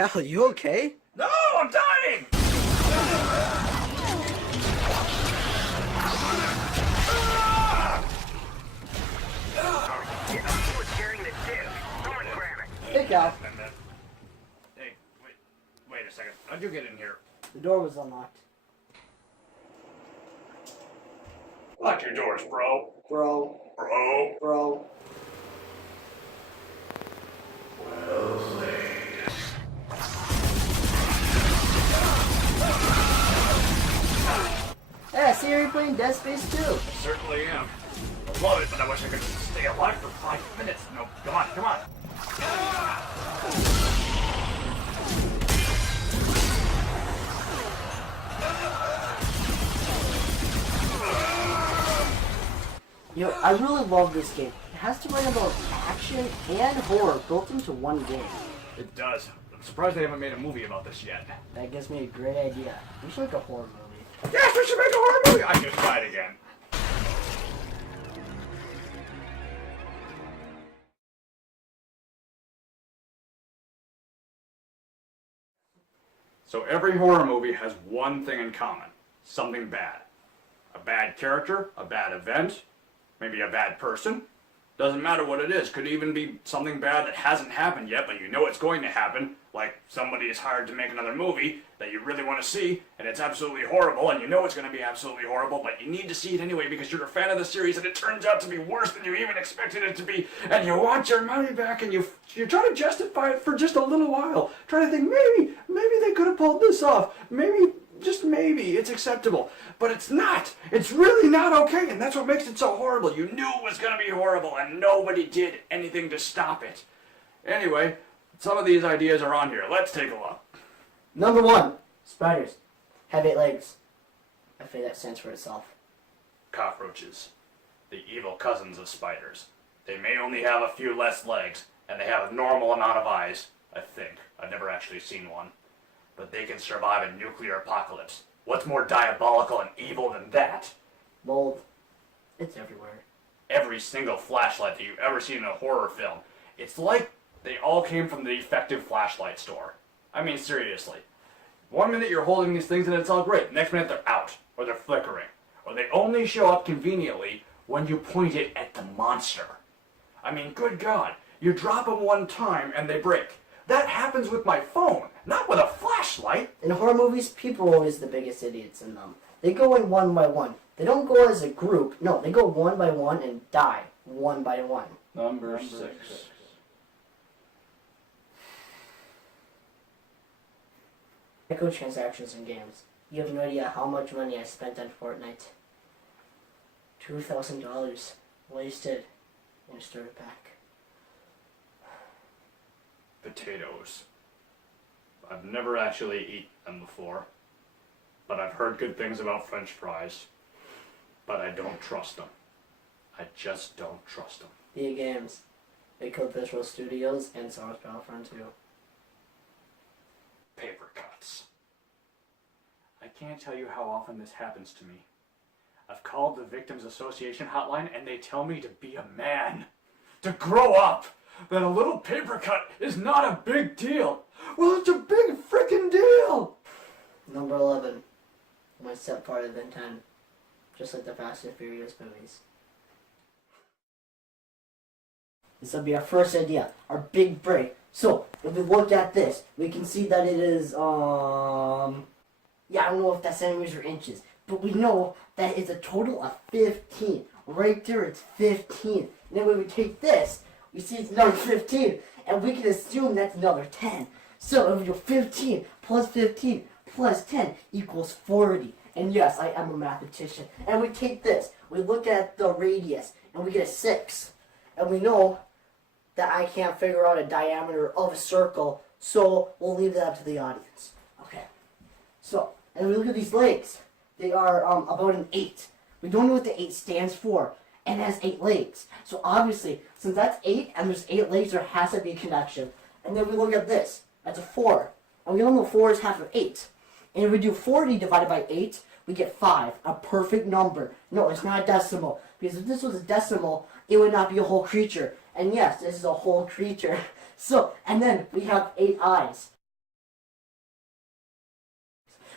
Kal, you okay? No, I'm dying! Hey, Kal. Hey, wait a second. How'd you get in here? The door was unlocked. Lock your doors, bro. Bro. Bro. Bro. Well played. Hey, I see you're playing Dead Space 2. I certainly am. I love it, but I wish I could stay alive for 5 minutes. No, come on, come on. You know, I really love this game. It has to run about action and horror built into one game. It does. I'm surprised they haven't made a movie about this yet. That gives me a great idea. We should make a horror movie. Yes, we should make a horror movie! I just died again. So every horror movie has one thing in common. Something bad. A bad character, a bad event, maybe a bad person. Doesn't matter what it is. Could even be something bad that hasn't happened yet, but you know it's going to happen. Like somebody is hired to make another movie that you really want to see, and it's absolutely horrible, and you know it's going to be absolutely horrible, but you need to see it anyway because you're a fan of the series, and it turns out to be worse than you even expected it to be, and you want your money back, and you try to justify it for just a little while. Try to think, maybe they could have pulled this off. Maybe, just maybe, it's acceptable. But it's not. It's really not okay, and that's what makes it so horrible. You knew it was going to be horrible, and nobody did anything to stop it. Anyway, some of these ideas are on here. Let's take a look. Number 1. Spiders. Have 8 legs. I think that stands for itself. Cockroaches. The evil cousins of spiders. They may only have a few less legs, and they have a normal amount of eyes, I think. I've never actually seen one. But they can survive a nuclear apocalypse. What's more diabolical and evil than that? Mold. It's everywhere. Every single flashlight that you've ever seen in a horror film. It's like they all came from the defective flashlight store. I mean, seriously. 1 minute you're holding these things and it's all great. Next minute they're out. Or they're flickering. Or they only show up conveniently when you point it at the monster. I mean, good God. You drop them one time and they break. That happens with my phone, not with a flashlight. In horror movies, people are always the biggest idiots in them. They go in one by one. They don't go as a group. No, they go one by one and die one by one. Number 6. Microtransactions in games. You have no idea how much money I spent on Fortnite. $2,000 wasted in a starter pack. Potatoes. I've never actually eaten them before, but I've heard good things about French fries, but I don't trust them. I just don't trust them. EA Games. They killed Visual Studios and Star Wars Battlefront 2. Paper cuts. I can't tell you how often this happens to me. I've called the Victims Association hotline and they tell me to be a man. To grow up. That a little paper cut is not a big deal. Well, it's a big frickin' deal. Number 11. One step farther than 10. Just like the Fast and Furious movies. This will be our first idea. Our big break. So, if we look at this, we can see that it is, yeah, I don't know if that's centimeters or inches. But we know that it's a total of 15. Right there, it's 15. And then when we take this, we see it's another 15, and we can assume that's another 10. So if we go 15 plus 15 plus 10 equals 40. And yes, I am a mathematician. And we take this, we look at the radius, and we get a 6. And we know that I can't figure out a diameter of a circle, so we'll leave that up to the audience. Okay. So, and we look at these legs. They are about an 8. We don't know what the 8 stands for. And it has 8 legs. So obviously, since that's 8 and there's 8 legs, there has to be a connection. And then we look at this. That's a 4. And we all know 4 is half of 8. And if we do 40 divided by 8, we get 5. A perfect number. No, it's not a decimal. Because if this was a decimal, it would not be a whole creature. And yes, this is a whole creature. So, and then we have 8 eyes.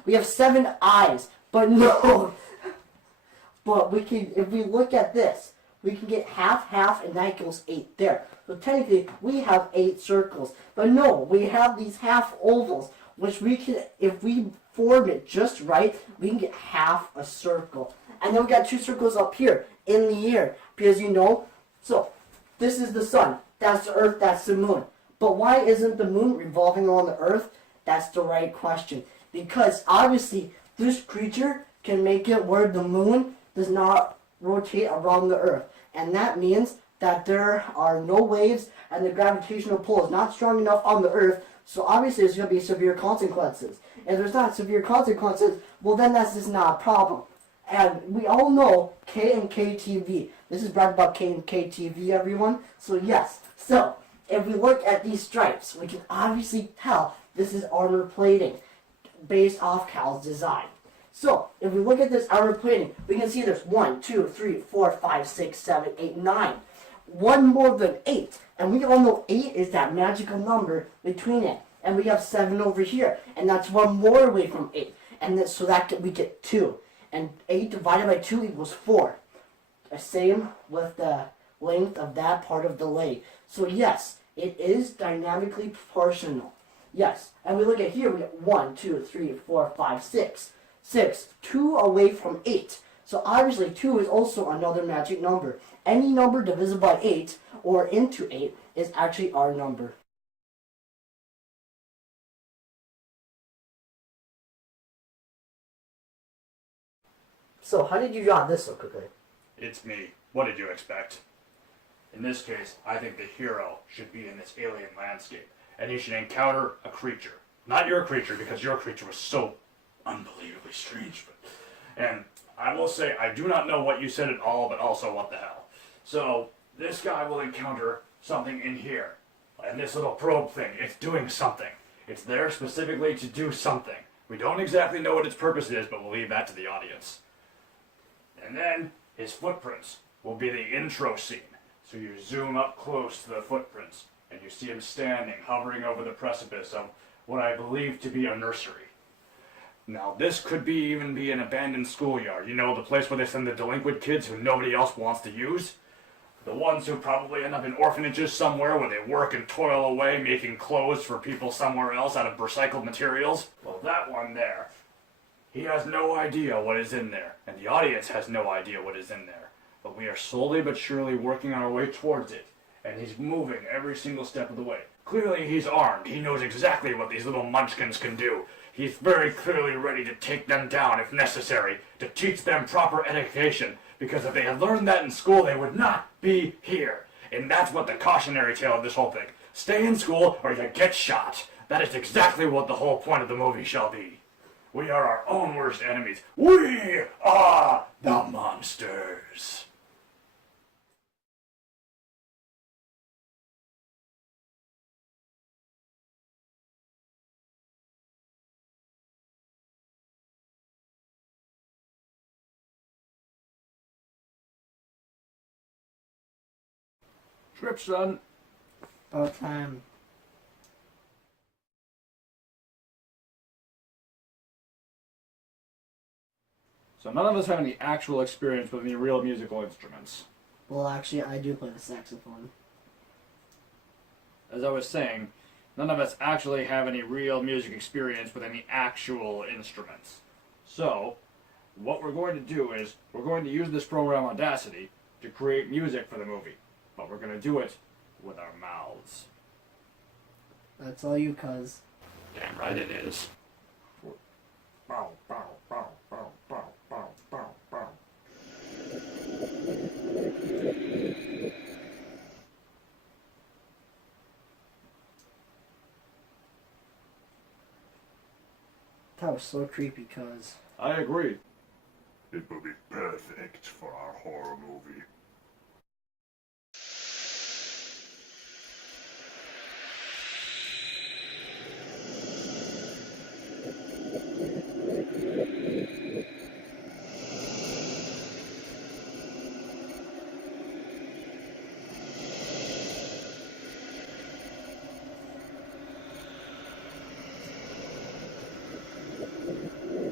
We have 7 eyes, but no. But we can, if we look at this, we can get half, half, and that equals 8 there. So technically, we have 8 circles. But no, we have these half ovals, which we can, if we form it just right, we can get half a circle. And then we got 2 circles up here in the air, because so this is the sun, that's the earth, that's the moon. But why isn't the moon revolving around the earth? That's the right question. Because obviously, this creature can make it where the moon does not rotate around the earth. And that means that there are no waves and the gravitational pull is not strong enough on the earth. So obviously there's going to be severe consequences. If there's not severe consequences, well then that's just not a problem. And we all know K and KTV. This is brought about K and KTV, everyone. So yes. So if we look at these stripes, we can obviously tell this is armor plating based off Kal's design. So if we look at this armor plating, we can see there's 1, 2, 3, 4, 5, 6, 7, 8, 9. One more than 8. And we all know 8 is that magical number between it. And we have 7 over here. And that's one more away from 8. And then, so that we get 2. And 8 divided by 2 equals 4. The same with the length of that part of the leg. So yes, it is dynamically proportional. Yes. And we look at here, we get 1, 2, 3, 4, 5, 6. 6. 2 away from 8. So obviously 2 is also another magic number. Any number divisible by 8 or into 8 is actually our number. So how did you draw this so quickly? It's me. What did you expect? In this case, I think the hero should be in this alien landscape, and he should encounter a creature. Not your creature, because your creature was so unbelievably strange. And I will say, I do not know what you said at all, but also what the hell. So, this guy will encounter something in here. And this little probe thing, it's doing something. It's there specifically to do something. We don't exactly know what its purpose is, but we'll leave that to the audience. And then, his footprints will be the intro scene. So you zoom up close to the footprints, and you see him standing, hovering over the precipice of what I believe to be a nursery. Now, this could even be an abandoned schoolyard. You know, the place where they send the delinquent kids who nobody else wants to use? The ones who probably end up in orphanages somewhere where they work and toil away making clothes for people somewhere else out of recycled materials? Well, that one there, he has no idea what is in there, and the audience has no idea what is in there. But we are slowly but surely working our way towards it, and he's moving every single step of the way. Clearly he's armed. He knows exactly what these little munchkins can do. He's very clearly ready to take them down if necessary, to teach them proper education, because if they had learned that in school, they would not be here. And that's what the cautionary tale of this whole thing. Stay in school or you get shot. That is exactly what the whole point of the movie shall be. We are our own worst enemies. We are the monsters. Trip, son. About time. So none of us have any actual experience with any real musical instruments. Well, actually, I do play the saxophone. As I was saying, none of us actually have any real music experience with any actual instruments. So, what we're going to do is, we're going to use this program Audacity to create music for the movie. But we're going to do it with our mouths. That's all you, cuz. Damn right it is. That was so creepy, cuz. I agree. It will be perfect for our horror movie.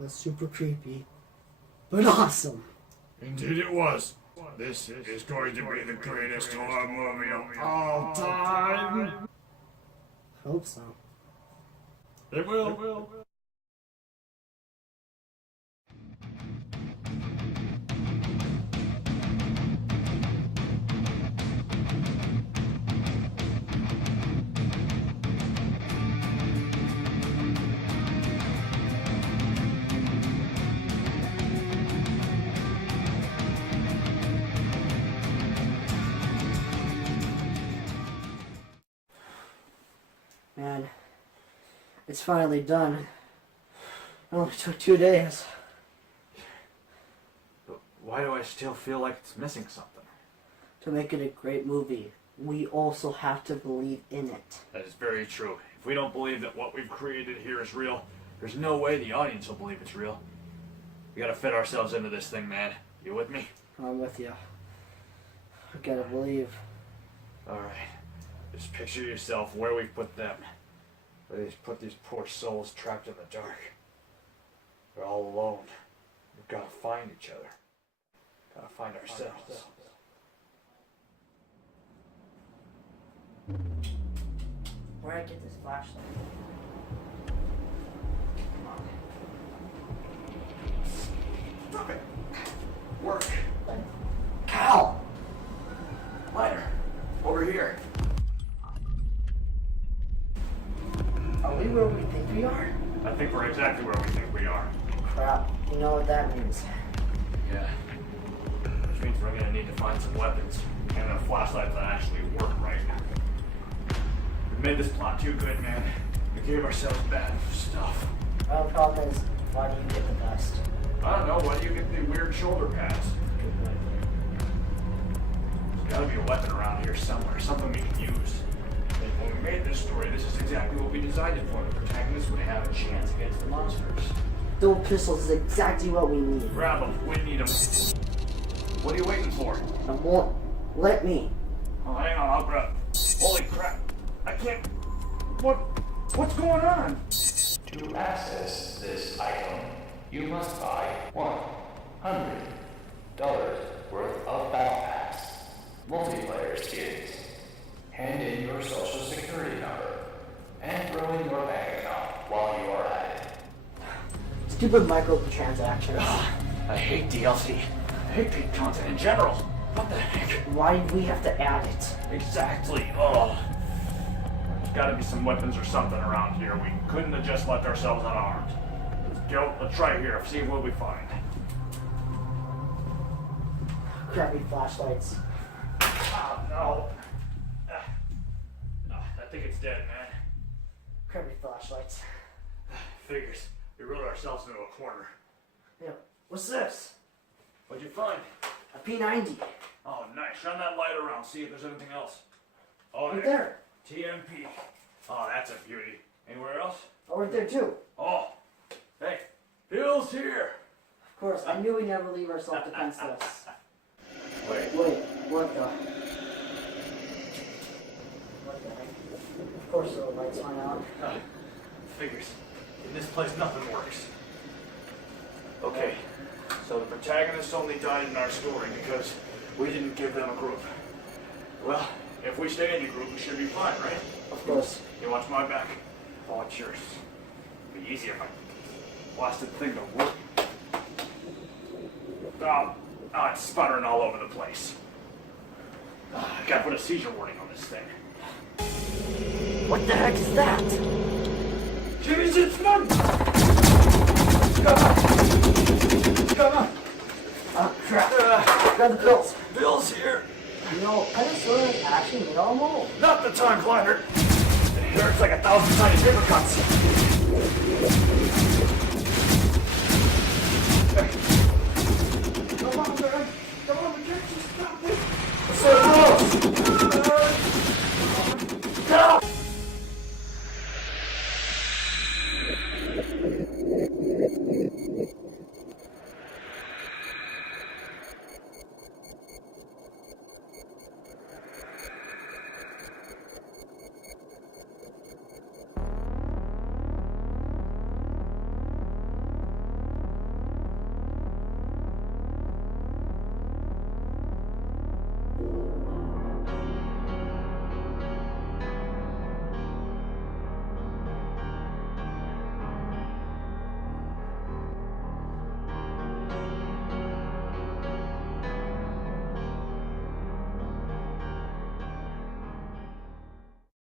was super creepy, but awesome. Indeed it was. This is going to be the greatest horror movie of all time. Hope so. It will. Man, it's finally done. It only took 2 days. But why do I still feel like it's missing something? To make it a great movie, we also have to believe in it. That is very true. If we don't believe that what we've created here is real, there's no way the audience will believe it's real. We gotta fit ourselves into this thing, man. You with me? I'm with you. I gotta believe. Alright. Just picture yourself where we've put them. Where they've put these poor souls trapped in the dark. They're all alone. We've gotta find each other. Gotta find ourselves. Where'd I get this flashlight? Come on. Stop it! Work! Kal! Kliner! Over here! Are we where we think we are? I think we're exactly where we think we are. Crap. You know what that means. Yeah. Which means we're gonna need to find some weapons and a flashlight that actually work right. We made this plot too good, man. We gave ourselves bad stuff. Well, the problem is, why do you get the best? I don't know, why do you get the weird shoulder pads? There's gotta be a weapon around here somewhere, something we can use. And when we made this story, this is exactly what we designed it for. The protagonist would have a chance against the monsters. Dual pistols is exactly what we need. Grab them, we need them. What are you waiting for? I won't let me. Oh, hang on, I'll grab. Holy crap. I can't. What's going on? To access this item, you must buy $100 worth of battle pass, multiplayer skins, hand in your social security number, and throw in your bank account while you are at it. Stupid microtransactions. I hate DLC. I hate paid content in general. What the heck? Why do we have to add it? Exactly. Oh. There's gotta be some weapons or something around here. We couldn't have just left ourselves unarmed. Let's try here. See what we find. Crappy flashlights. Oh, no. I think it's dead, man. Crappy flashlights. Figures. We wrote ourselves into a corner. Yeah. What's this? What'd you find? A P90. Oh, nice. Shine that light around. See if there's anything else. Oh, Right there. TMP. Oh, that's a beauty. Anywhere else? Oh, right there too. Oh. Hey. Bill's here. Of course, I knew we never leave ourselves defenseless. Wait. What the? What the heck? Of course the lights went out. Figures. In this place, nothing works. Okay. So the protagonists only died in our story because we didn't give them a group. Well, if we stay in the group, we should be fine, right? Of course. You watch my back. I'll watch yours. It'd be easy if I blasted the thing to work. Oh, it's sputtering all over the place. I gotta put a seizure warning on this thing. What the heck is that? Jeez, it's fun! Come on! Oh crap. Grab the pills. Bill's here! No, penicillin actually made all mold. Not the time, Kliner! It hurts like 1,000 tiny paper cuts! Come on, man. Come on, we can't just stop this. So close! Go!